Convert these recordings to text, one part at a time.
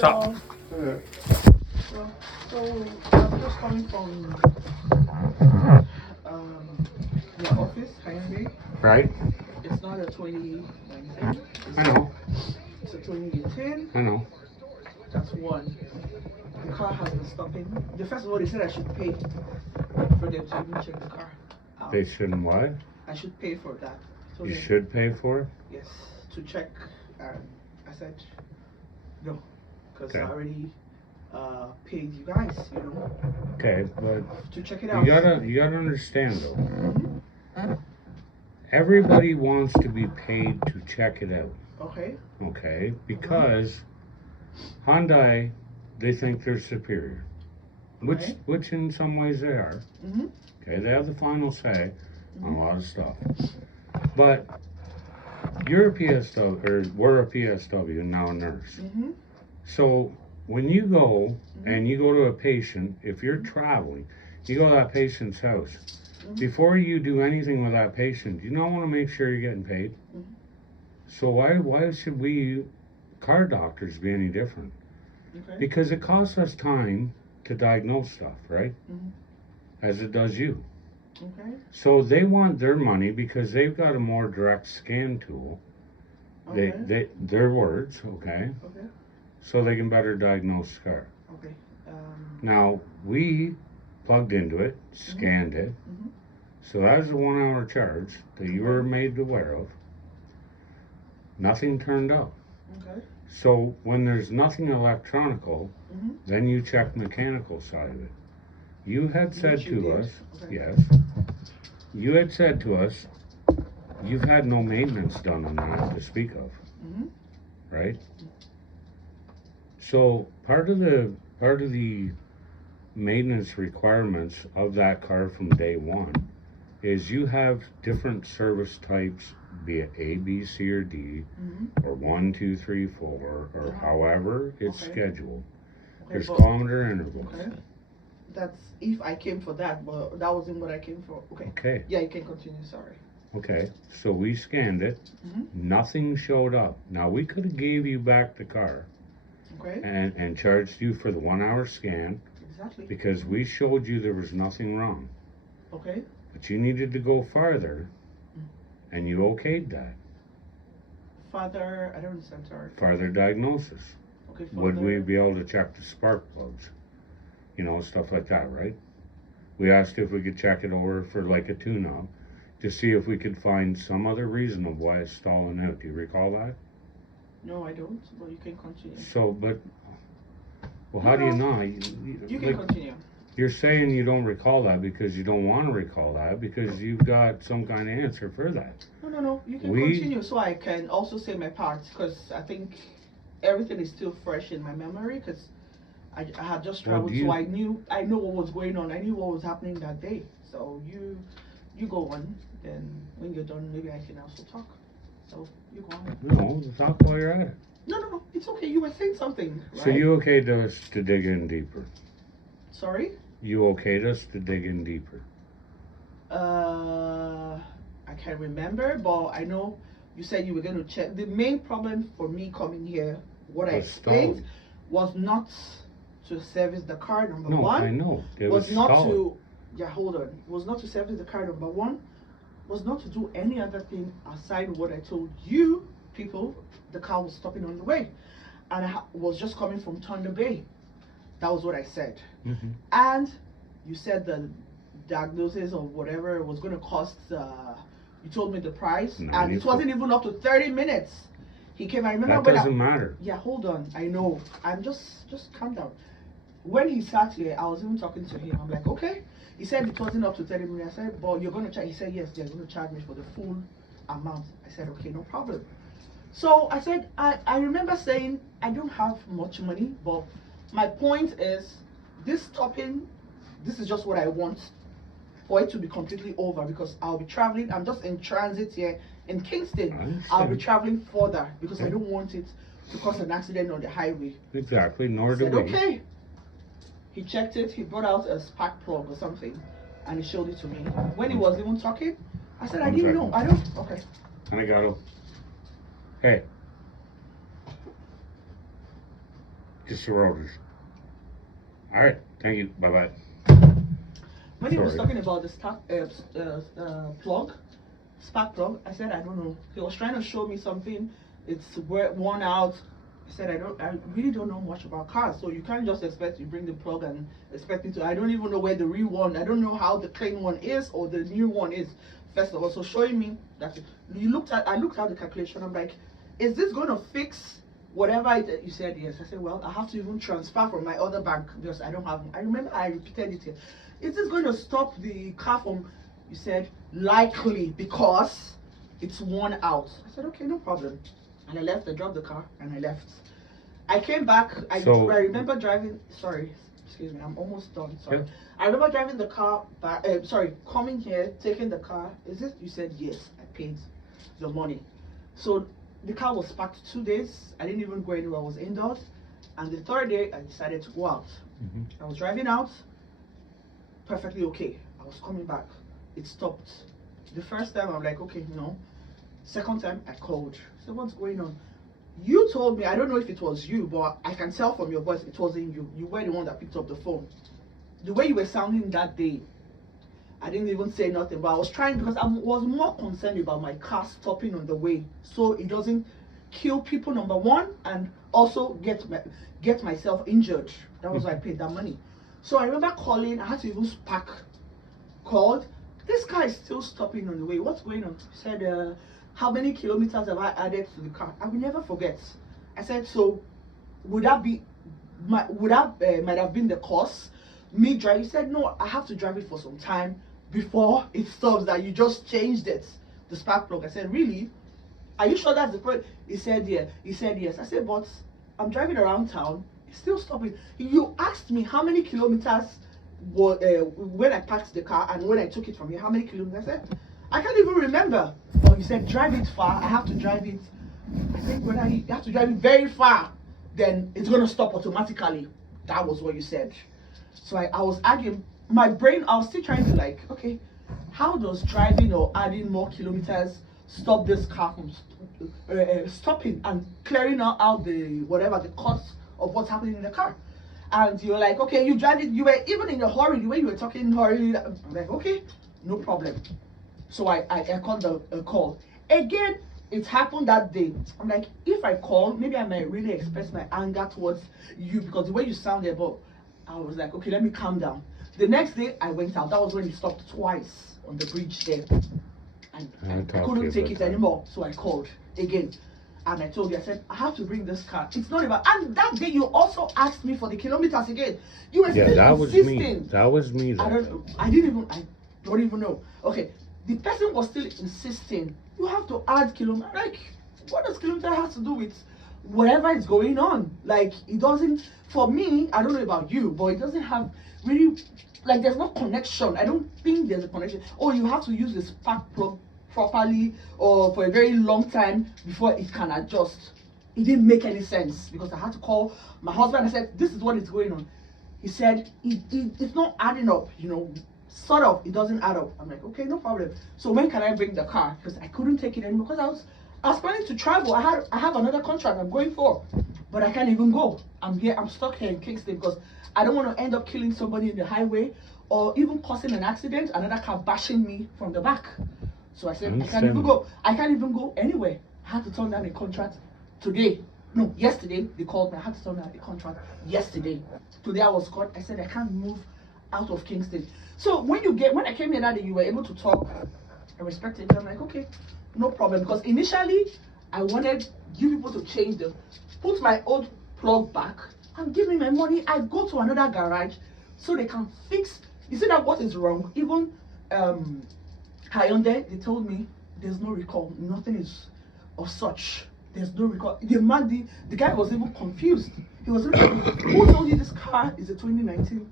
Hello. Uh, So I'm just coming from your office, Hyundai. right? It's not a 2019. I know. It's a 2018. I know. That's one. The car has been stopping. The first of all, they said I should pay for them to even check the car out. They shouldn't what? I should pay for that. So You they- should pay for it? Yes, to check. I said no, because Okay. I already paid you guys, Okay, but to check it you out. gotta understand though. Mhm. Everybody wants to be paid to check it out. Okay. Okay? Because Hyundai, they think they're superior. Okay. Which in some ways they are. Mhm. Okay, they have the final say on a lot of stuff. But you're a PSW, or we're a PSW, and now a nurse. Mhm. So when you go and you go to a patient, if you're traveling, you go to that patient's house. Before you do anything with that patient, you don't want to make sure you're getting paid. So why should we car doctors be any different? Okay. Because it costs us time to diagnose stuff, right? Mhm. As it does you. Okay. So they want their money because they've got a more direct scan tool. Okay. Their words, okay, Okay. so they can better diagnose scar. Okay. Now we plugged into it, scanned it, Mhm. so that was a 1 hour charge that you were made aware of. Nothing turned up. Okay. So when there's nothing electronical, Mhm. then you check mechanical side of it. You had said Which you to did. us, Okay. yes, you had said to us, you've had no maintenance done on that to speak of, Mhm. right? So part of the maintenance requirements of that car from day one is you have different service types, be it A, B, C, or D, Mhm. or 1, 2, 3, 4, or however it's Okay. scheduled. Okay, There's but- kilometer intervals. Okay. That's if I came for that, but that wasn't what I came for. Okay. Okay. Yeah, you can continue. Sorry. Okay, so we scanned it. Mhm. Nothing showed up. Now we could have gave you back the car Okay. and charged you for the 1 hour scan Exactly. because we showed you there was nothing wrong. Okay. But you needed to go farther, and you okayed that. Father, I don't understand. Sorry. Farther diagnosis. Okay. Would we father- be able to check the spark plugs? You know, stuff like that, right? We asked if we could check it over for like a tune-up to see if we could find some other reason of why it's stalling out. Do you recall that? No, I don't. But you can continue. So, but, well, how do you know? You can continue. You're saying you don't recall that because you don't want to recall that because you've got some kind of answer for that. No. You can We- continue so I can also say my part because I think everything is still fresh in my memory because I had just Well, traveled, do you- so I know what was going on. I knew what was happening that day. So you go on. Then when you're done, maybe I can also talk. So you go on. No, talk while you're at it. No. It's okay. You were saying something, right? So you okayed us to dig in deeper. Sorry. You okayed us to dig in deeper. I can't remember, but I know you said you were going to check. The main problem for me coming here, what I Was explained, stalling. was not to service the car, number No, one. I know. It was not stalling. to, yeah, hold on. Was not to service the car, number one. Was not to do any other thing aside what I told you people. The car was stopping on the way. And I was just coming from Thunder Bay. That was what I said. Mhm. And you said the diagnosis or whatever was going to cost, you told me the price, and it 94. wasn't even up to 30 minutes. He came, I remember That when doesn't matter. yeah, hold on, I know. I'm just calm down. When he sat here, I was even talking to him. I'm like, okay. He said it wasn't up to 30 minutes. I said, but you're going to charge. He said, yes, they're going to charge me for the full amount. I said, okay, no problem. So I said, I remember saying, I don't have much money, but my point is, this stopping, this is just what I want for it to be completely over because I'll be traveling. I'm just in transit here in Kingston. I'll be understand. traveling further because I Okay. don't want it to cause an accident on the highway. Exactly, nor I do said, we. okay. He checked it, he brought out a spark plug or something, and he showed it to me. When he was even talking, I said, I One didn't know. second. I don't, okay. And I got to. Hey. Just the rotors. All right. Thank you. Bye bye. When he was Sorry. talking about the plug, spark plug, I said I don't know. He was trying to show me something. It's worn out. I said I really don't know much about cars, so you can't just expect you bring the plug and expect it to. I don't even know where the real one. I don't know how the clean one is or the new one is. First of all, so showing me that I looked at the calculation. I'm like, is this going to fix whatever it? You said yes. I said, well, I have to even transfer from my other bank because I don't have. I remember I repeated it here. Is this going to stop the car from? You said likely because it's worn out. I said, okay, no problem. And I left. I dropped the car and I left. I came back. I remember driving. Sorry, excuse me. I'm almost done. Sorry. Yep. I remember driving the car back. Coming here, taking the car. Is it? You said yes. I paid the money. So the car was parked 2 days. I didn't even go anywhere. I was indoors. And the third day, I decided to go out. I was driving out. Perfectly okay. I was coming back. It stopped. The first time I'm like, okay, no. Second time I called. So what's going on? You told me, I don't know if it was you, but I can tell from your voice it wasn't you. You were the one that picked up the phone. The way you were sounding that day, I didn't even say nothing, but I was trying because I was more concerned about my car stopping on the way so it doesn't kill people, number one, and also get myself injured. That was why I paid that money. So I remember calling. I had to even called. This car is still stopping on the way. What's going on? He said, how many kilometers have I added to the car? I will never forget. I said, so would that might have been the cost? Me drive? He said, no, I have to drive it for some time before it stops. That you just changed it, the spark plug. I said, really? Are you sure that's the problem? He said, yeah. He said, yes. I said, but I'm driving around town. It's still stopping. You asked me how many kilometers when I parked the car and when I took it from here. How many kilometers? I said, I can't even remember. Oh, you said drive it far. I have to drive it. I think when you have to drive it very far, then it's gonna stop automatically. That was what you said. So I was arguing. My brain, I was still trying to like, okay, how does driving or adding more kilometers stop this car from stopping and clearing out the whatever the cost of what's happening in the car? And you're like, okay, you drive it. You were even in a hurry. The way you were talking in hurry, I'm like, okay, no problem. So I called the call again. It happened that day. I'm like, if I call, maybe I might really express my anger towards you because the way you sounded. But I was like, okay, let me calm down. The next day I went out. That was when he stopped twice on the bridge there, and I couldn't take it anymore. So I called again, and I told you, I said, I have to bring this car. It's not about. And that day you also asked me for the kilometers again. You were still insisting. That was me. I don't even know. Okay, the person was still insisting. You have to add kilometers. Like, what does kilometer have to do with whatever is going on? Like, it doesn't. For me, I don't know about you, but it doesn't have really. Like, there's no connection. I don't think there's a connection. Oh, you have to use the spark plug properly or for a very long time before it can adjust. It didn't make any sense because I had to call my husband. I said, this is what is going on. He said, it's not adding up, sort of. It doesn't add up. I'm like, okay, no problem. So when can I bring the car? Because I couldn't take it anymore because I was planning to travel. I have another contract I'm going for, but I can't even go. I'm stuck here in Kingston because I don't want to end up killing somebody in the highway or even causing an accident, another car bashing me from the back. So I said, I can't even go. I can't even go anywhere. I had to turn down a contract today. No, yesterday they called me. I had to turn down a contract yesterday. Today I was caught. I said I can't move out of Kingston. So when I came here that day, you were able to talk. I respected it. I'm like, okay, no problem. Because initially I wanted you people to put my old plug back and give me my money. I go to another garage so they can fix. You see that what is wrong? Even Hyundai, they told me there's no recall. Nothing is of such. There's no recall. The guy was even confused. He was like, who told you this car is a 2019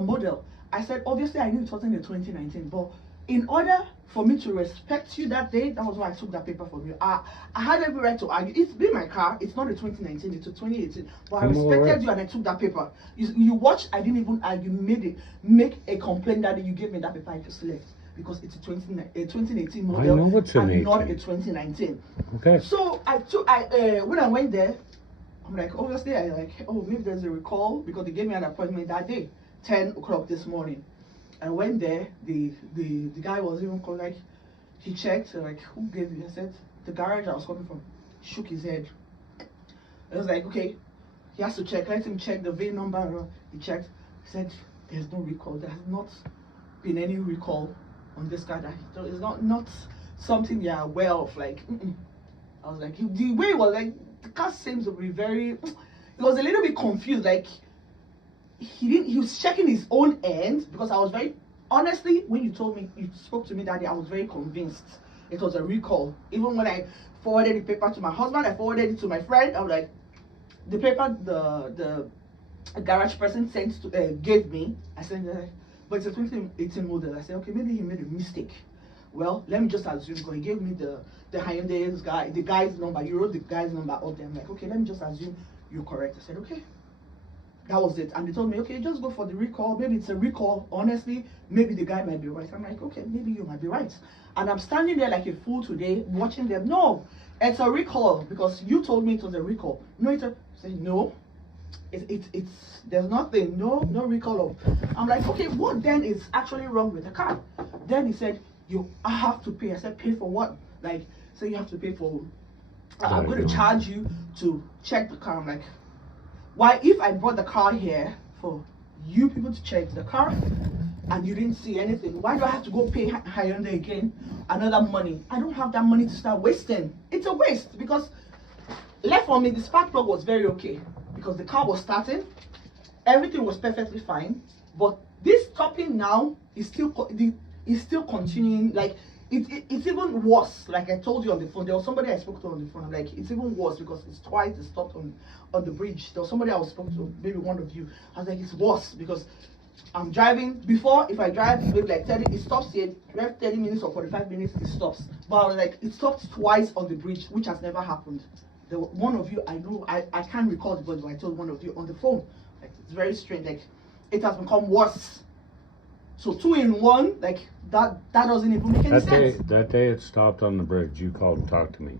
model? I said, obviously I knew it wasn't a 2019, but in order for me to respect you that day, that was why I took that paper from you. I had every right to argue. It's been my car. It's not a 2019. It's a 2018. But I respected you and I took that paper. You watched. I didn't even argue. Make a complaint that you gave me that paper. I just left because it's a 2018 model. I know it's an and 18. not a 2019. Okay. So when I went there, I'm like, obviously, I like, oh, maybe there's a recall because they gave me an appointment that day, 10 o'clock this morning. I went there. The guy was even called, like, he checked, like, who gave you? I said, the garage I was coming from. He shook his head. I was like, okay, he has to check. Let him check the VIN number. He checked. He said, there's no recall. There has not been any recall on this car. It's not something you're aware of. Like, I was like, the way it was like, the car seems to be very. He was a little bit confused. Like, he was checking his own end because I was very honestly, when you told me, you spoke to me that day, I was very convinced it was a recall. Even when I forwarded the paper to my husband, I forwarded it to my friend. I was like, the paper the garage person sent to gave me, I said, but it's a 2018 model. I said, okay, maybe he made a mistake. Well, let me just assume, because he gave me the Hyundai's guy, the guy's number. You wrote the guy's number up there. I'm like, okay, let me just assume you're correct. I said, okay. That was it. And they told me, okay, just go for the recall. Maybe it's a recall. Honestly, maybe the guy might be right. I'm like, okay, maybe you might be right. And I'm standing there like a fool today, watching them. No, it's a recall because you told me it was a recall. No, it's a. I said, no, it's there's nothing. No recall of. I'm like, okay, what then is actually wrong with the car? Then he said, I have to pay. I said, pay for what? Like, so you have to pay for. I'm going to charge you to check the car. I'm like, why, if I brought the car here for you people to check the car and you didn't see anything, why do I have to go pay Hyundai again another money? I don't have that money to start wasting. It's a waste because left for me, the spark plug was very okay because the car was starting, everything was perfectly fine, but this stopping now is still continuing. Like it's even worse. Like I told you on the phone, there was somebody I spoke to on the phone. I'm like, it's even worse because it's twice it stopped on the bridge. There was somebody I spoke to, maybe one of you. I was like, it's worse because I'm driving. Before, if I drive maybe like 30, it stops here. Drive 30 minutes or 45 minutes, it stops. But I was like, it stopped twice on the bridge, which has never happened. One of you, I know, I can't recall the voice, but I told one of you on the phone. Like, it's very strange. Like, it has become worse. So 2 in 1, like that doesn't even make any sense. That day it stopped on the bridge. You called and talked to me.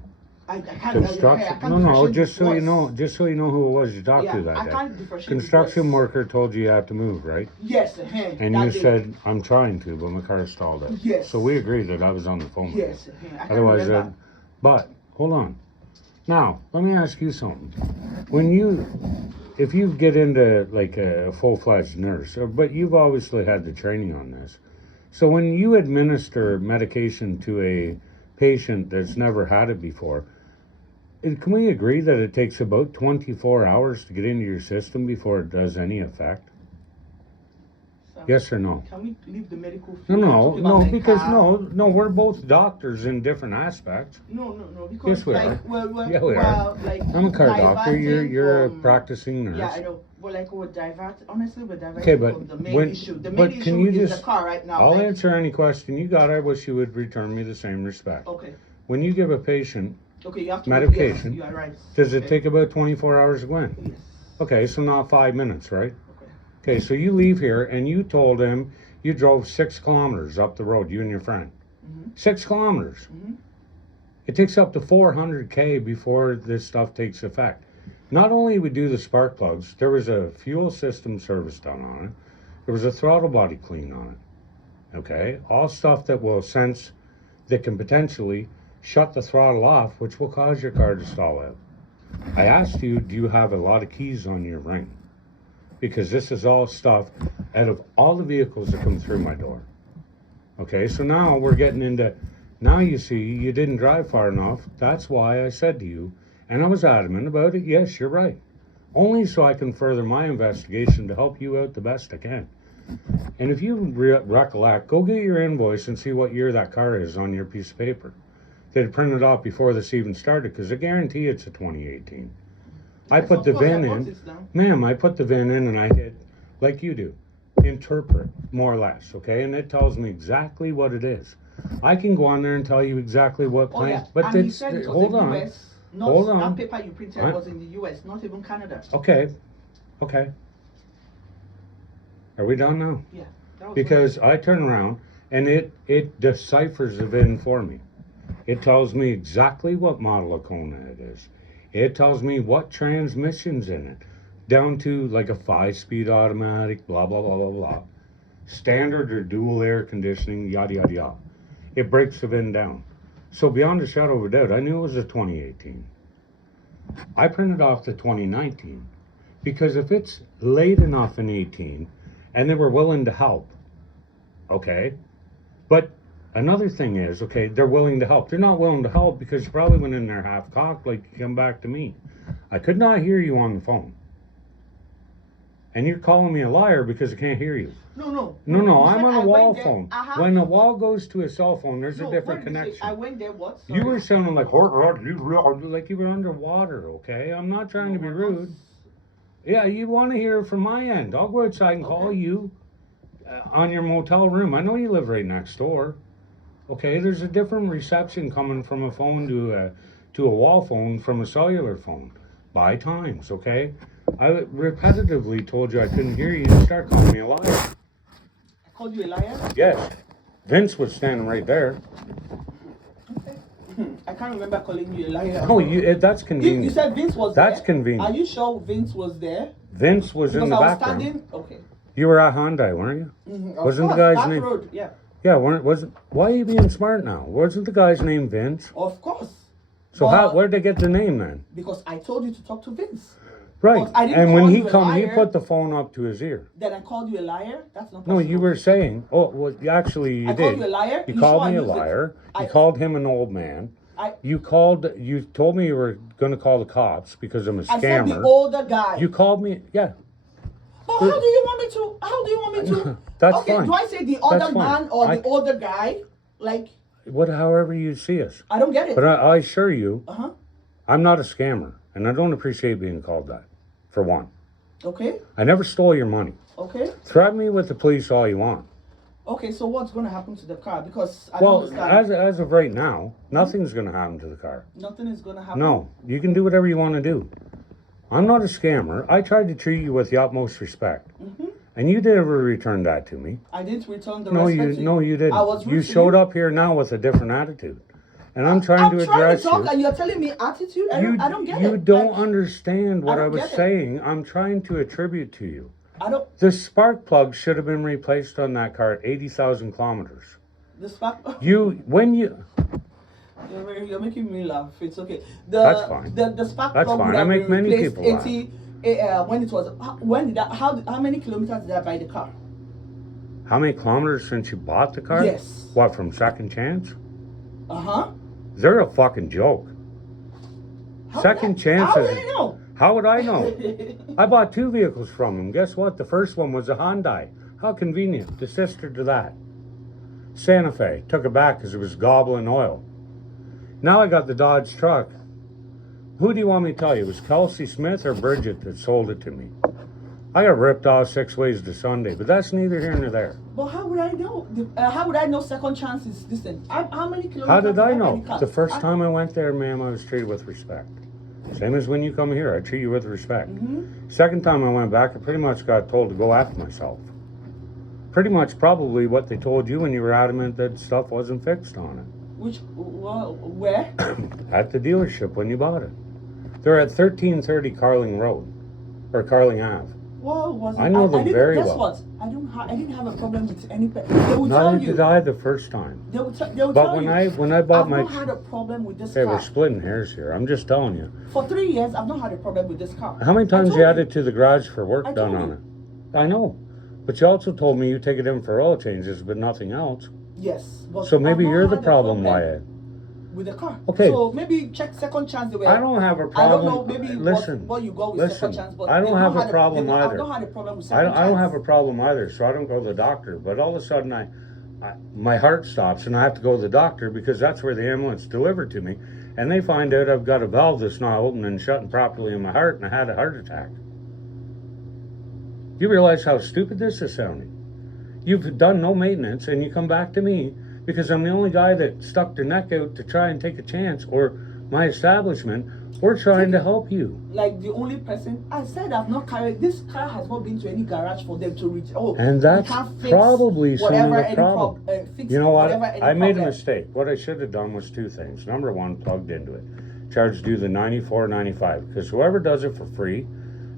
I can't. Construction. Just so you know who it was you talked to that day. I can't differentiate. Construction worker told you have to move, right? Yes. And you said, I'm trying to, but my car stalled out. Yes. So we agreed that I was on the phone. Yes. Otherwise, but hold on. Now let me ask you something. If you get into like a full-fledged nurse, but you've obviously had the training on this. So when you administer medication to a patient that's never had it before, can we agree that it takes about 24 hours to get into your system before it does any effect? Yes or no? Can we leave the medical field? No, because we're both doctors in different aspects. No, because yes, we are. Yeah, we are. Like, I'm a car doctor. You're a practicing nurse. Yeah, I know. Well, like we're diverting okay, but from the main issue. The main issue is the car right now. I'll answer any question you got. I wish you would return me the same respect. Okay. When you give a patient you have to medication, yes, you are right. Does it take about 24 hours to go in? Yes. Okay, so not 5 minutes, right? Okay, so you leave here and you told him you drove 6 kilometers up the road, you and your friend. 6 kilometers. It takes up to 400K before this stuff takes effect. Not only we do the spark plugs, there was a fuel system service done on it. There was a throttle body clean on it. Okay, all stuff that will sense, that can potentially shut the throttle off, which will cause your car to stall out. I asked you, do you have a lot of keys on your ring? Because this is all stuff out of all the vehicles that come through my door. Okay, so now we're getting into, now you see, you didn't drive far enough. That's why I said to you, and I was adamant about it, yes, you're right. Only so I can further my investigation to help you out the best I can. And if you recollect, go get your invoice and see what year that car is on your piece of paper. They'd printed off before this even started, because I guarantee it's a 2018. I put the VIN in, ma'am, I put the VIN in and I hit, like you do, interpret, more or less, okay? And it tells me exactly what it is. I can go on there and tell you exactly what plane, but it's, hold on. That paper you printed was in the US, not even Canada. Okay. Are we done now? Yeah. Because I turn around and it deciphers the VIN for me. It tells me exactly what model of Kona it is. It tells me what transmission's in it, down to like a 5-speed automatic, blah, blah, blah, blah, blah. Standard or dual air conditioning, yada, yada, yada. It breaks the VIN down. So beyond a shadow of a doubt, I knew it was a 2018. I printed off the 2019 because if it's late enough in 18 and they were willing to help, okay? But another thing is, okay, they're willing to help. They're not willing to help because you probably went in there half-cocked like you come back to me. I could not hear you on the phone. And you're calling me a liar because I can't hear you. No, I'm on a wall phone. When the wall goes to a cell phone, there's a different connection. I went there, what? Sorry. You were sounding like you were underwater, okay? I'm not trying to be rude. Yeah, you want to hear it from my end. I'll go outside and call you on your motel room. I know you live right next door. Okay, there's a different reception coming from a phone to a wall phone from a cellular phone. By times, okay? I repetitively told you I couldn't hear you. You start calling me a liar. I called you a liar? Yes. Vince was standing right there. Okay. I can't remember calling you a liar. Oh, that's convenient. You said Vince was there? That's convenient. Are you sure Vince was there? Vince was in the background. I was standing? Okay. You were at Hyundai, weren't you? Mm-hmm. Wasn't the guy's name? Road, yeah. Yeah, why are you being smart now? Wasn't the guy's name Vince? Of course. So where'd they get the name then? Because I told you to talk to Vince. Right. And when he come, he put the phone up to his ear. Then I called you a liar? That's not possible. No, you were saying, actually you did. I called you a liar? You called me a liar. You called him an old man. You told me you were going to call the cops because I'm a scammer. I said the older guy. You called me, yeah. But how do you want me to? That's okay, fine. do I say the other man or the older guy? Like... However you see us. I don't get it. But I assure you, Uh-huh. I'm not a scammer. And I don't appreciate being called that, for one. Okay. I never stole your money. Okay. Threaten me with the police all you want. Okay, so what's going to happen to the car? Because I don't understand. As of right now, nothing's going to happen to the car. Nothing is going to happen? No, you can do whatever you want to do. I'm not a scammer. I tried to treat you with the utmost respect. Mm-hmm. And you never returned that to me. I didn't return the respect. No, you didn't. I was rude you showed up here now with a different attitude. And I'm trying to address you. And you're telling me attitude? I don't get it. You don't understand what I was saying. I'm trying to attribute to you. The spark plug should have been replaced on that car at 80,000 kilometers. The spark plug? You're making me laugh. It's okay. That's fine. The spark That's plug fine. I make many people laugh. How many kilometers did I buy the car? How many kilometers since you bought the car? Yes. What, from Second Chance? Uh-huh. They're a fucking joke. Second Chances. How would I know? How would I know? I bought 2 vehicles from them. Guess what? The first one was a Hyundai. How convenient. The sister to that. Santa Fe. Took it back because it was gobbling oil. Now I got the Dodge truck. Who do you want me to tell you? It was Kelsey Smith or Bridget that sold it to me. I got ripped off 6 ways to Sunday, but that's neither here nor there. But how would I know? How would I know Second Chance is distant? How many kilometers? How did I know? The first time I went there, ma'am, I was treated with respect. Same as when you come here, I treat you with respect. Mm-hmm. Second time I went back, I pretty much got told to go after myself. Pretty much probably what they told you when you were adamant that stuff wasn't fixed on it. Where? At the dealership when you bought it. They're at 1330 Carling Road, or Carling Ave. Well, I know them very well. Guess what? I didn't have a problem with any. They will tell you. Neither did I the first time. They will tell you. But when I bought my. I've not had a problem with this car. We're splitting hairs here. I'm just telling you. For 3 years, I've not had a problem with this car. How many times you had it to the garage for work done on it? I know. But you also told me you take it in for oil changes, but nothing else. Yes. But so maybe you're the problem, Wyatt. With the car. Okay. So maybe check Second Chance the way. I don't have a problem. I don't know. Maybe what you go with Second Chance, but I don't have a problem either. I've not had a problem with Second Chance. I don't have a problem either, so I don't go to the doctor. But all of a sudden, my heart stops and I have to go to the doctor because that's where the ambulance delivered to me, and they find out I've got a valve that's not open and shutting properly in my heart, and I had a heart attack. You realize how stupid this is sounding? You've done no maintenance, and you come back to me because I'm the only guy that stuck their neck out to try and take a chance, or my establishment. We're trying to help you. Like the only person, I said I've not carried, this car has not been to any garage for them to reach. Oh, and that's probably some of the problem. You know what? I made a mistake. What I should have done was 2 things. Number 1, plugged into it. charged you the $94.95, because whoever does it for free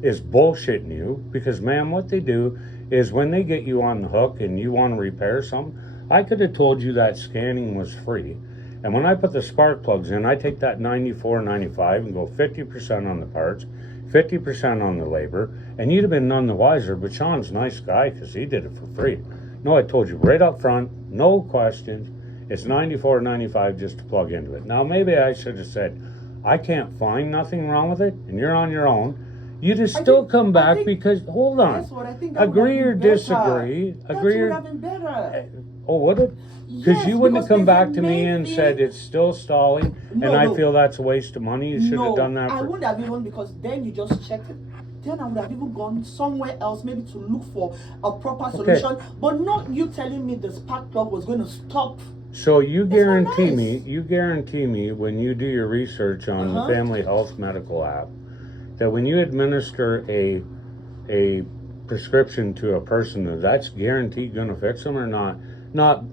is bullshitting you. Because, ma'am, what they do is when they get you on the hook and you want to repair something, I could have told you that scanning was free. And when I put the spark plugs in, I take that $94.95 and go 50% on the parts, 50% on the labor, and you'd have been none the wiser. But Sean's a nice guy because he did it for free. No, I told you right up front, no questions. It's $94.95 just to plug into it. Now, maybe I should have said, I can't find nothing wrong with it, and you're on your own. You just still come back because, hold on. That's what I think. Agree or disagree. Agree or. or. That would have been better. Oh, would it? Because Yes, you wouldn't have come there's a back to me main and thing- said it's still stalling, and No, I no. feel that's a waste of money. You should No, have done that I for. wouldn't have even, because then you just checked it. Then I would have even gone somewhere else, maybe to look for a proper solution. But not you telling me the spark plug was going to stop. So you not guarantee nice. me when you do your research on the Uh-huh. Family Health Medical app, that when you administer a prescription to a person, that's guaranteed going to fix them or not? Not,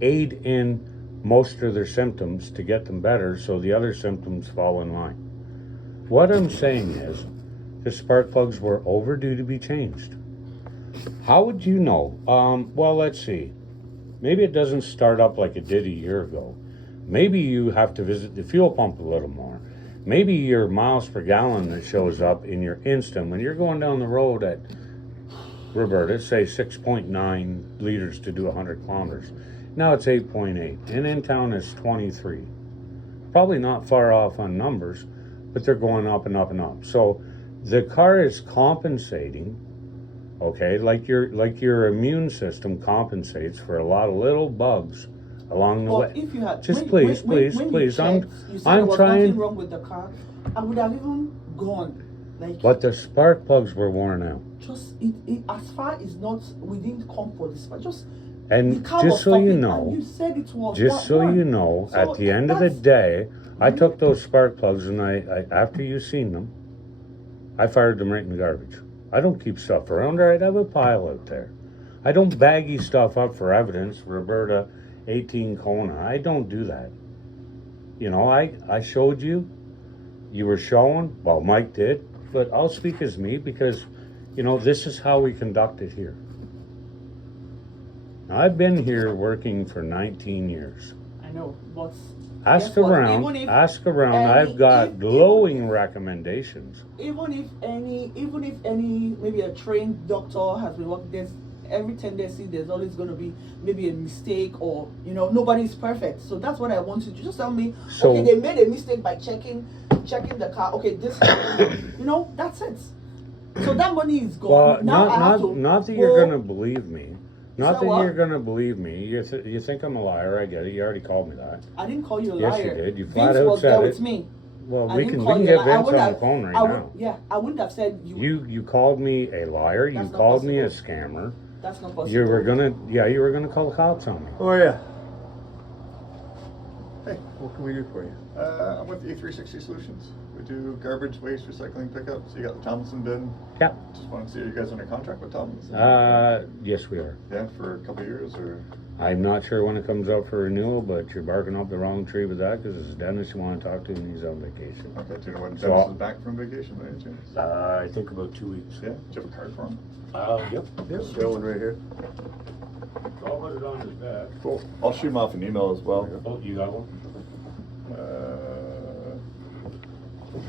aid in most of their symptoms to get them better, so the other symptoms fall in line. What I'm saying is, the spark plugs were overdue to be changed. How would you know? Well, let's see. Maybe it doesn't start up like it did a year ago. Maybe you have to visit the fuel pump a little more. Maybe your miles per gallon that shows up in your instant when you're going down the road at, Roberta, say 6.9 liters to do 100 kilometers. Now it's 8.8, and in town it's 23. Probably not far off on numbers, but they're going up and up and up. So the car is compensating, okay, like your immune system compensates for a lot of little bugs along the way. If you had Just when please. you checked, you said I'm there was trying- nothing wrong with the car, I would have even gone. Like, But the spark plugs were worn out. just it as far as not, we didn't come for this, but just the And car just was so you stopping, know, and you said it was just that so one. you know, So at the end of the that's- day, I took those spark plugs and I after you seen them, I fired them right in the garbage. I don't keep stuff around there. I'd have a pile out there. I don't baggy stuff up for evidence. Roberta, 18 Kona. I don't do that. I showed you. You were showing. Well, Mike did. But I'll speak as me because, this is how we conduct it here. Now, I've been here working for 19 years. I know, but Ask guess what? around. Even if Ask around. any- I've got if- glowing recommendations. even if any, maybe a trained doctor has been working, there's every tendency there's always going to be maybe a mistake, or nobody's perfect. So that's what I want you to just tell me. So- okay, they made a mistake by checking the car. Okay, this that's it. So that money is gone. Well, now I have not to that you're go- gonna believe me. Not So that what? you're gonna believe me. You think I'm a liar? I get it. You already called me that. I didn't call you a Yes, liar. you did. You flat Vince out was said there it. with me. Well, I we didn't can call you get a liar. I Vince wouldn't on the have- phone right I now. I wouldn't have said you. You called me a liar. You That's not called me a possible. scammer. That's not possible. You were gonna call the cops on me. Oh, yeah. Hey, what can we do for you? I'm with E360 Solutions. We do garbage, waste, recycling pickup. So you got the Tomlinson bin. Yeah. Just want to see, are you guys under contract with Tomlinson? Yes, we are. Yeah, for a couple of years, or? I'm not sure when it comes up for renewal, but you're barking up the wrong tree with that because it's Dennis you want to talk to and he's on vacation. Okay, do you know when So- Dennis is back from vacation by any chance? I think about 2 weeks. Yeah, do you have a card for him? Yep. Yeah, got one right here. I'll put it on his back. Cool. I'll shoot him off an email as well. Oh, you got one?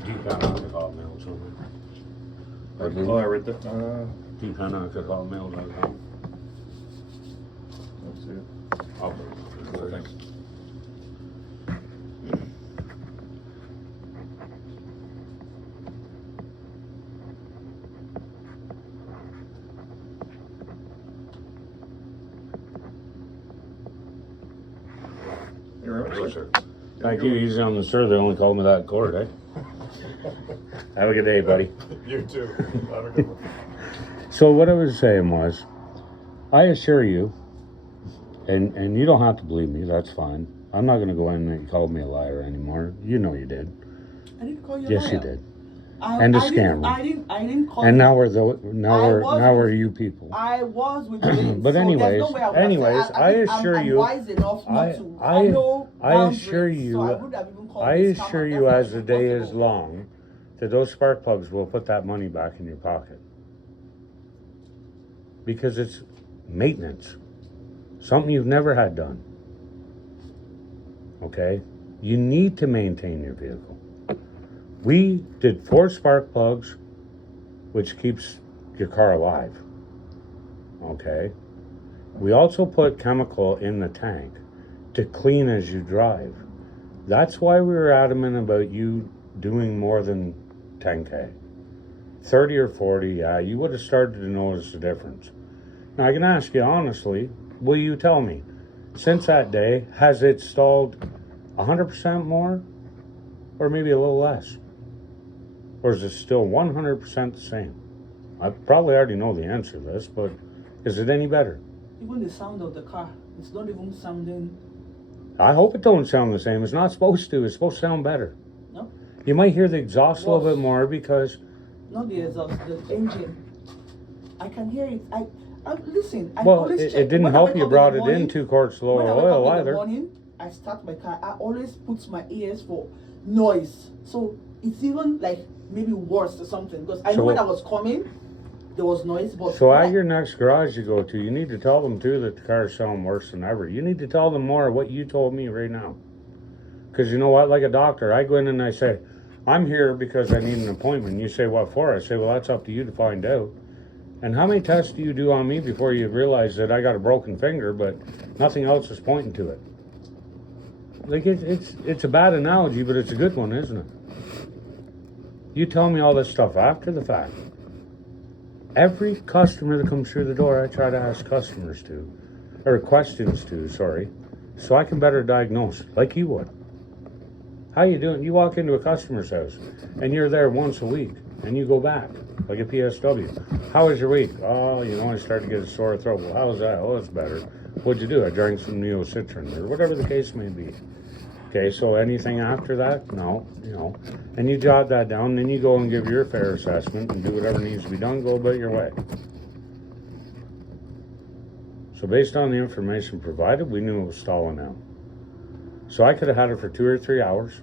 Deep down on the hotmail, so. Oh, I read that. Deep down on the hotmail.com. Let's see it. I'll put it. Thanks. You remember, sir? Thank you. Easy on the sir. They only called me that in court, eh? Have a good day, buddy. You too. Have a good one. So what I was saying was, I assure you, and you don't have to believe me, that's fine. I'm not going to go in and call me a liar anymore. You know you did. I didn't call you a Yes, liar. you did. and a I didn't, scammer. I didn't call And you. now we're now we're you people. I was with James. But so anyways, there's no way I would have said, I think assure I'm you, wise enough not to. I know assure boundaries, you, so I would have even called I you a scammer. assure That's you, not as the even day is possible. long, that those spark plugs will put that money back in your pocket. Because it's maintenance. Something you've never had done. Okay? You need to maintain your vehicle. We did 4 spark plugs, which keeps your car alive. Okay? We also put chemical in the tank to clean as you drive. That's why we were adamant about you doing more than 10K. 30 or 40, yeah, you would have started to notice the difference. Now, I can ask you honestly, will you tell me, since that day, has it stalled 100% more? Or maybe a little less? Or is it still 100% the same? I probably already know the answer to this, but is it any better? Even the sound of the car, it's not even sounding. I hope it don't sound the same. It's not supposed to. It's supposed to sound better. No, You might hear the exhaust a little Worse. bit more because, not the exhaust, the engine. I can hear it. I listen. I well, always it check. didn't When I help wake you up brought the it morning, in 2 quarts lower when I wake oil up in the either. morning, I start my car. I always put my ears for noise. So it's even like maybe worse or something because I So know when what- I was coming, there was noise. But So when at I- your next garage you go to, you need to tell them too that the car's selling worse than ever. You need to tell them more of what you told me right now. Because you know what, like a doctor, I go in and I say, I'm here because I need an appointment. You say, what for? I say, well, that's up to you to find out. And how many tests do you do on me before you realize that I got a broken finger, but nothing else is pointing to it? Like, it's a bad analogy, but it's a good one, isn't it? You tell me all this stuff after the fact. Every customer that comes through the door, I try to ask questions to, sorry, so I can better diagnose, like you would. How you doing? You walk into a customer's house, and you're there once a week, and you go back, like a PSW. How was your week? Oh, I started to get a sore throat. Well, how was that? Oh, it's better. What'd you do? I drank some Neocitrin, or whatever the case may be. Okay, so anything after that? No, and you jot that down, then you go and give your fair assessment and do whatever needs to be done, go about your way. So based on the information provided, we knew it was stalling out. So I could have had it for 2 or 3 hours,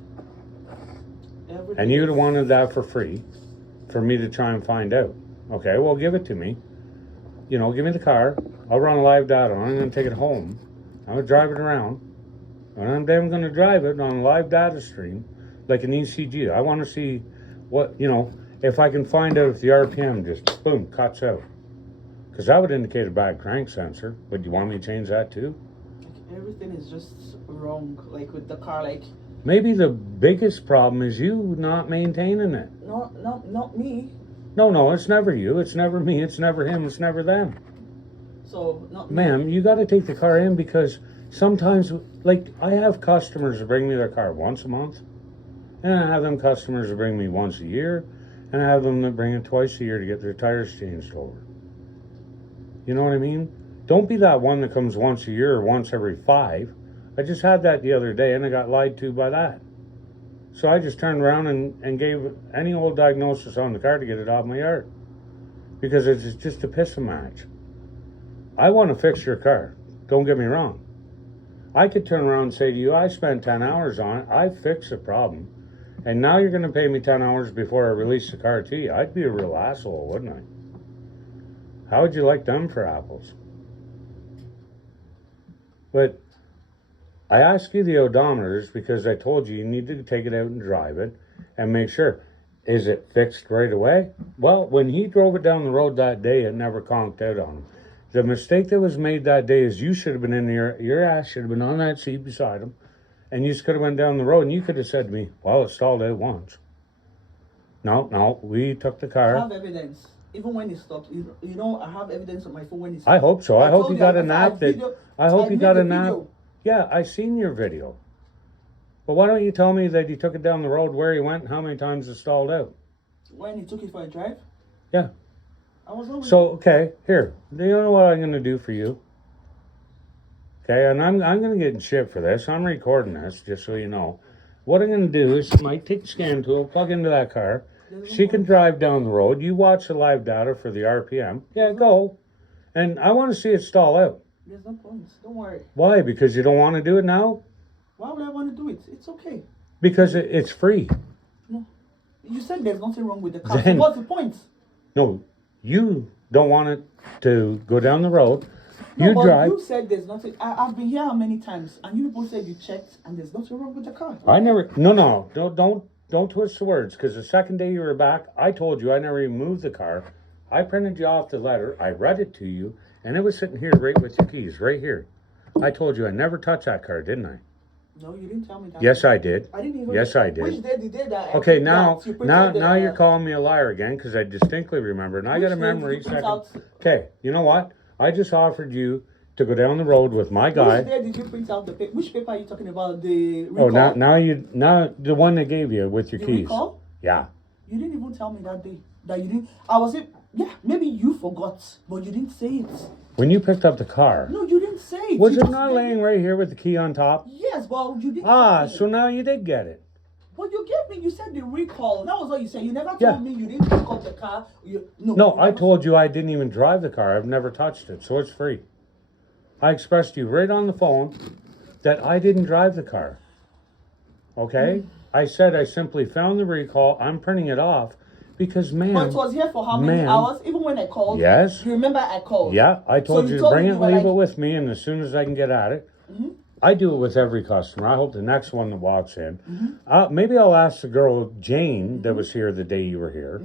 everything and you'd have is- wanted that for free, for me to try and find out. Okay, well, give it to me. Give me the car. I'll run live data on it. I'm going to take it home. I'm going to drive it around. And I'm damn going to drive it on a live data stream, like an ECG. I want to see what, if I can find out if the RPM just, boom, cuts out. Because that would indicate a bad crank sensor. But do you want me to change that too? Like, everything is just wrong. Like with the car, like Maybe the biggest problem is you not maintaining it. not me. No, it's never you. It's never me. It's never him. It's never them. So not me. Ma'am, you got to take the car in because sometimes, like, I have customers that bring me their car once a month, and I have them customers that bring me once a year, and I have them that bring it twice a year to get their tires changed over. You know what I mean? Don't be that one that comes once a year or once every 5. I just had that the other day, and I got lied to by that. So I just turned around and gave any old diagnosis on the car to get it off my yard. Because it's just a piss match. I want to fix your car. Don't get me wrong. I could turn around and say to you, I spent 10 hours on it. I fixed the problem. And now you're going to pay me 10 hours before I release the car to you. I'd be a real asshole, wouldn't I? How would you like them for apples? But I asked you the odometers because I told you need to take it out and drive it and make sure. Is it fixed right away? Well, when he drove it down the road that day, it never conked out on him. The mistake that was made that day is you should have been in there, your ass should have been on that seat beside him, and you just could have went down the road and you could have said to me, well, it stalled out once. No, we took the I car. have evidence. Even when it stopped, I have evidence on my phone when it stopped. I hope so. I hope told you got a I nap that, video- I hope I you made got the a nap. video. Yeah, I seen your video. But why don't you tell me that you took it down the road, where he went, and how many times it stalled out? When he took it for a drive? Yeah. I was over So, okay, here. Do you know what I'm going to do for you? Okay, and I'm going to get in shit for this. I'm recording this, just so you know. What I'm going to do is I might take the scan tool, plug into that car, There's no She can point. drive down the road. You watch the live data for the RPM. Yeah, go. And I want to see it stall out. There's no point. Don't worry. Why? Because you don't want to do it now? Why would I want to do it? It's okay. Because it's free. You said there's nothing wrong with the car. So Then- what's the point? No, you don't want it to go down the road. No, You but drive. you said there's nothing. I've been here how many times, and you people said you checked, and there's nothing wrong with the car. I never. No. Don't twist the words. Because the second day you were back, I told you I never even moved the car. I printed you off the letter. I read it to you, and it was sitting here right with your keys, right here. I told you I never touched that car, didn't I? No, you didn't tell me that. Yes, I did. I didn't even. Yes, I did. Which day the day that? Okay, that now you printed the- you're calling me a liar again because I distinctly remember, and I got a Which day did memory. you print Second. out- Okay, you know what? I just offered you to go down the road with my Which guy. day did you print out the paper? Which paper are you talking about? The Oh, recall? now the one they gave you with your The keys. recall? Yeah. You didn't even tell me that day that you didn't. I was it. Yeah, maybe you forgot, but you didn't say it. When you picked up the car, No, you didn't say it. was You it just not gave laying me- right here with the key on top? Yes, but you didn't. Ah, say so it. now you did get it. But you gave me. You said the recall. That was what you said. You never told Yeah. me you didn't pick up the car. No, you I never- told you I didn't even drive the car. I've never touched it, so it's free. I expressed to you right on the phone that I didn't drive the car. Okay? I said I simply found the recall. I'm printing it off because, But it man. was here for how many Ma'am. hours? Even when I called. Yes. You remember I called. Yeah, I told So you you to told bring me it, you were leave like- it with me, and as soon as I can get at it, I do it with every customer. I hope the next one that walks in. Maybe I'll ask the girl Jane that was here the day you were here,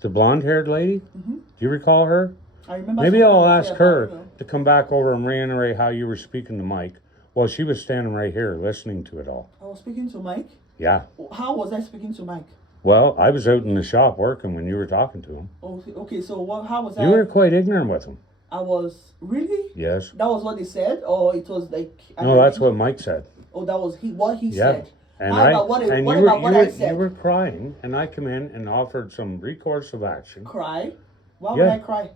the blonde-haired lady. Do you recall her? I remember. Maybe someone I'll was ask here, her but, you know. to come back over and reiterate how you were speaking to Mike. Well, she was standing right here listening to it all. I was speaking to Mike. Yeah. How was I speaking to Mike? Well, I was out in the shop working when you were talking to him. Okay. So what? How was You were quite ignorant with him. I was really. Yes. That was what they said, or it was like. No, that's what Mike said. Oh, that was what he Yeah. said. And How I about what and what you were about what you I were, said? you were crying, and I come in and offered some recourse of action. Cry? Why would Yeah. I cry?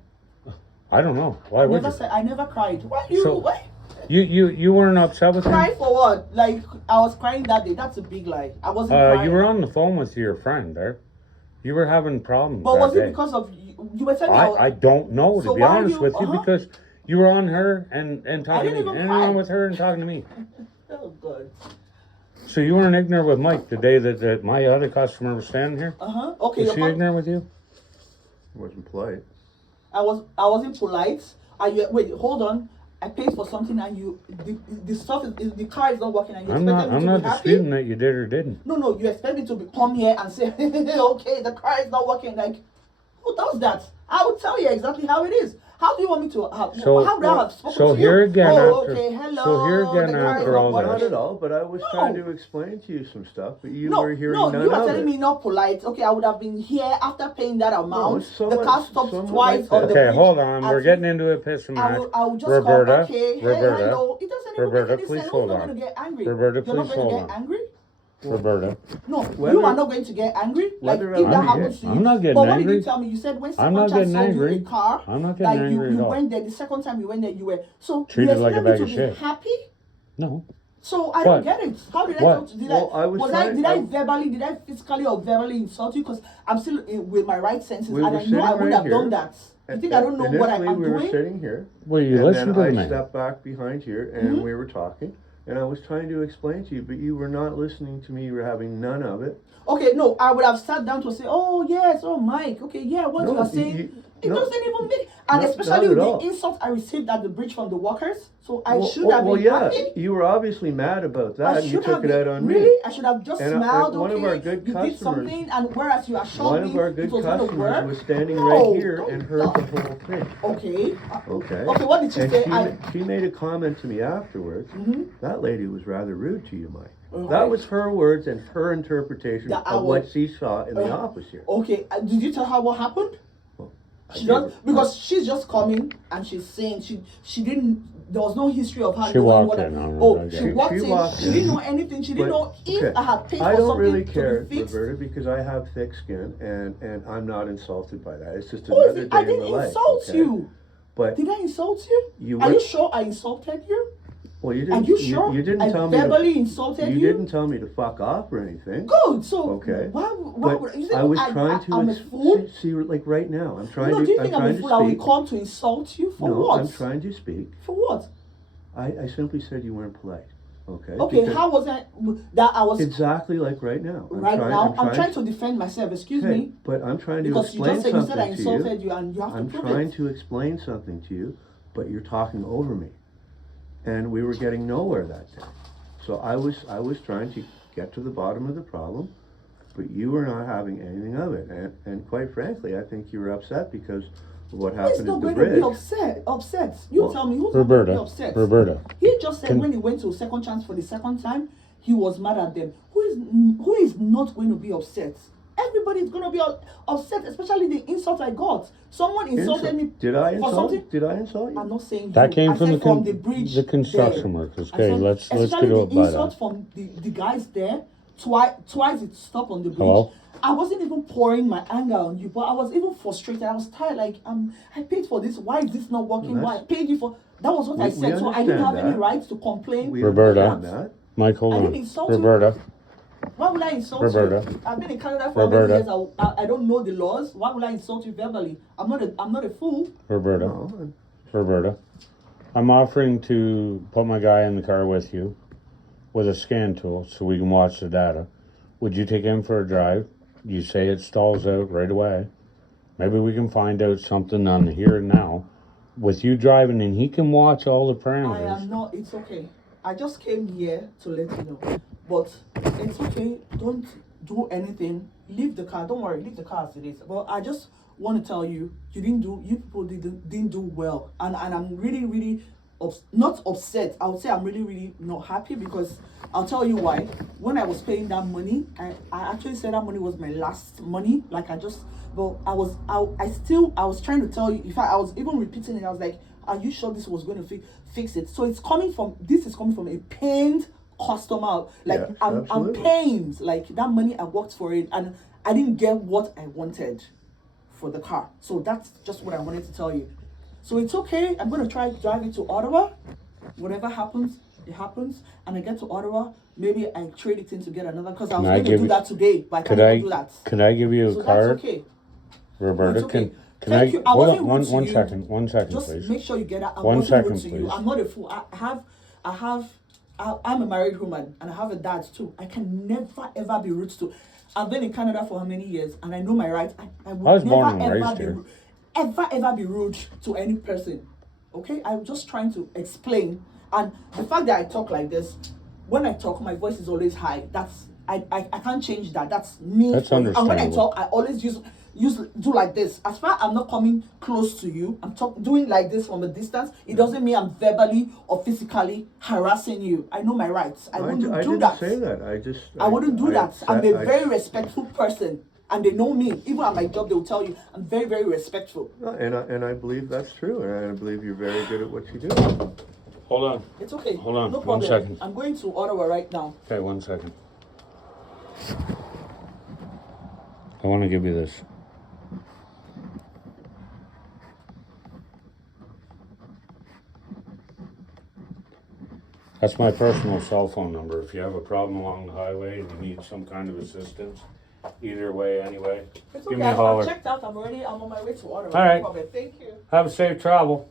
I don't know. Why I would never you? said. I never cried. Why you? So- why? You weren't upset with Cry him? for what? Like I was crying that day. That's a big lie. I wasn't crying. You were on the phone with your friend there. You were having problems. But that was day. it because of you were telling me? I don't know, So to be why honest you- with you, because you were on her and talking to didn't me. even And cry. on with her and talking to me. Oh God. So you weren't ignorant with Mike the day that my other customer was standing here? Okay. Was she ignorant with you? It wasn't polite. I wasn't polite. Wait, hold on. I paid for something and the stuff is the car is not working and you I'm expect not me to be happy. disputing that you did or didn't. No, you expect me to come here and say, okay, the car is not working. Like, who does that? I will tell you exactly how it is. How do you want me to have? So- how do I have spoken so to here you? again Oh, after- okay, hello. so here again the car is after not all working. Not this. at all, but I was No. trying to explain to you some stuff, but you No, were hearing no, none you are of telling it. me not polite. Okay, I would have been here after paying that amount. somewhat- the car stopped somewhat twice like on that. the Okay, bridge. hold on. and We're getting into a piss and I match. will just Roberta, call, okay, Roberta, hey, hello. It doesn't even Roberta, make any please sense. hold Who's not on. going to get angry? Roberta, You're not please going to hold get on. angry? Roberta. No, Whether- you are not going to get angry. Like Whether if I'm that not happens to you. I'm not getting but what did angry. you tell me? You said when I'm not second getting sold angry. you a car, I'm not getting like angry you at all. went there the second time you went there, you were so Treated you like a expect me bag to of be shit. happy. No. So I What? don't get it. How did I What? talk to did Well, I I was was trying- did I I- verbally did I physically or verbally insult you? Because I'm still with my right senses We and were I know sitting I would right have here. done that. You think I don't know what I'm Initially, we were doing? sitting here, Well, you and listen then to the I man. stepped back behind here, and we were talking, and I was trying to explain to you, but you were not listening to me. You were having none of it. Okay, no, I would have sat down to say, oh yes, oh Mike, okay, yeah, what No, you are saying, it no. doesn't even make, and No, especially not with at the all. insult I received at the bridge from the workers, so I Well, should well, have well, been yeah, happy. you were obviously mad about that, I and you should took have it been, out on really, me. I should have just And smiled. one Okay, of our good you did customers- something, and whereas you assured One me of our it good was going to customers work. was standing No, right here don't and heard stop. the whole thing. Okay. Okay. Okay, what did she And say? she made a comment to me afterwards. Mhm. That lady was rather rude to you, Mike. Okay. That was her words and her interpretation That I of what was- she saw in the office here. Okay, did you tell her what happened? Well, I She gave just her- because she's just coming and she's saying she didn't. There was no history of her. She knowing walked what in on her, Oh, okay. she walked She in. walked She in. didn't know anything. She didn't But- know if okay. I had paid I for don't something really to care, be fixed. Roberta, because I have thick skin and I'm not insulted by that. It's just Oh, another day I in the didn't life. insult okay? you. But Did I insult you? You Are were- you sure I insulted you? Well, you didn't. Are you sure? You didn't I tell me. verbally insulted You you. didn't tell me to fuck off or anything. Good. So Okay. why But would you think I was trying to I'm a fool? see, like right now, I'm trying No, to. do you I'm think I'm trying a to fool? I will speak. come to insult you for No, what? I'm trying to speak. For what? I simply said you weren't polite. Okay. Okay, Because how was I? That I was exactly like right now. I'm trying to defend myself. Excuse Okay, me, but I'm trying to because you explain just said you said I something to you. insulted you, and you have I'm to prove trying it. to explain something to you, but you're talking over me, and we were getting nowhere that day. So I was trying to get to the bottom of the problem, but you were not having anything of it, and quite frankly, I think you were upset because of what Who's happened not at the going to be bridge. upset? You Well, tell me who's not going to be Roberta, upset? Roberta, He just said Can- when he went to second chance for the second time, he was mad at them. Who is not going to be upset? Everybody's going to be upset, especially the insult I got. Someone insulted me. Did I for insult? something? Did I insult you? I'm not saying that you. came I from said the the bridge. the construction there. workers. I Okay, said, let's get especially to it the by insult that. from the guys there. Twice it stopped on the bridge. Hello? I wasn't even pouring my anger on you, but I was even frustrated. I was tired. Like I paid for this. Why is this not working? Well, Why I that's- paid you for? That was what I We said. So I didn't have understand any that. right to complain. We Roberta. understand that. Mike, hold I on. didn't insult you. Roberta, Why would I insult Roberta. you? I've been in Canada for many years. I don't know the laws. Why would I insult you verbally? I'm not a fool. Roberta, No, Roberta. I'm offering to put my guy in the car with you with a scan tool so we can watch the data. Would you take him for a drive? You say it stalls out right away. Maybe we can find out something on the here and now with you driving, and he can watch all the I parameters. am not. It's okay. I just came here to let you know. But it's okay. Don't do anything. Leave the car. Don't worry. Leave the car as it is. But I just want to tell you, you people didn't do well, and I'm really really not upset. I would say I'm really really not happy, because I'll tell you why. When I was paying that money, I actually said that money was my last money. Like but I was trying to tell you. In fact, I was even repeating it. I was like, are you sure this was going to fix it? So this is coming from a pained customer. Like Yes, I'm absolutely. pained. Like that money I worked for it, and I didn't get what I wanted for the car. So that's just what I wanted to tell you. So it's okay. I'm gonna try to drive it to Ottawa. Whatever happens, it happens. And I get to Ottawa, maybe I trade it in to get another, because I was Can I going to give do you- that today, but I Could can't I even do that. could I give you a So card, that's okay. Roberta? It's okay. Can Thank I you. I hold wasn't on rude to one you. second? One second, Just please. make sure you get that. I One wasn't rude second, to you. please. I'm not a fool. I'm a married woman, and I have a dad too. I can never ever be rude to. I've been in Canada for how many years, and I know my rights. I would I was born never and ever raised be here. ever be rude to any person. Okay, I'm just trying to explain. And the fact that I talk like this, when I talk, my voice is always high. That's I can't change that. That's me. That's And when I understandable. talk, I always do like this. As far as I'm not coming close to you, I'm doing like this from a distance. It doesn't mean I'm verbally or physically harassing you. I know my rights. I wouldn't I do didn't that. say that. I wouldn't do that. I'm a I- very respectful person, and they know me. Even at my job, they will tell you I'm very, very respectful. And I believe that's true, and I believe you're very good at what you do. Hold on. It's okay. Hold on, No one problem. second. I'm going to Ottawa right now. Okay, 1 second. I want to give you this. That's my personal cell phone number. If you have a problem along the highway and you need some kind of assistance, either way, anyway, It's give okay. me a I've holler. checked out. I'm on my way to Ottawa. All right. No problem. Thank you. Have a safe travel.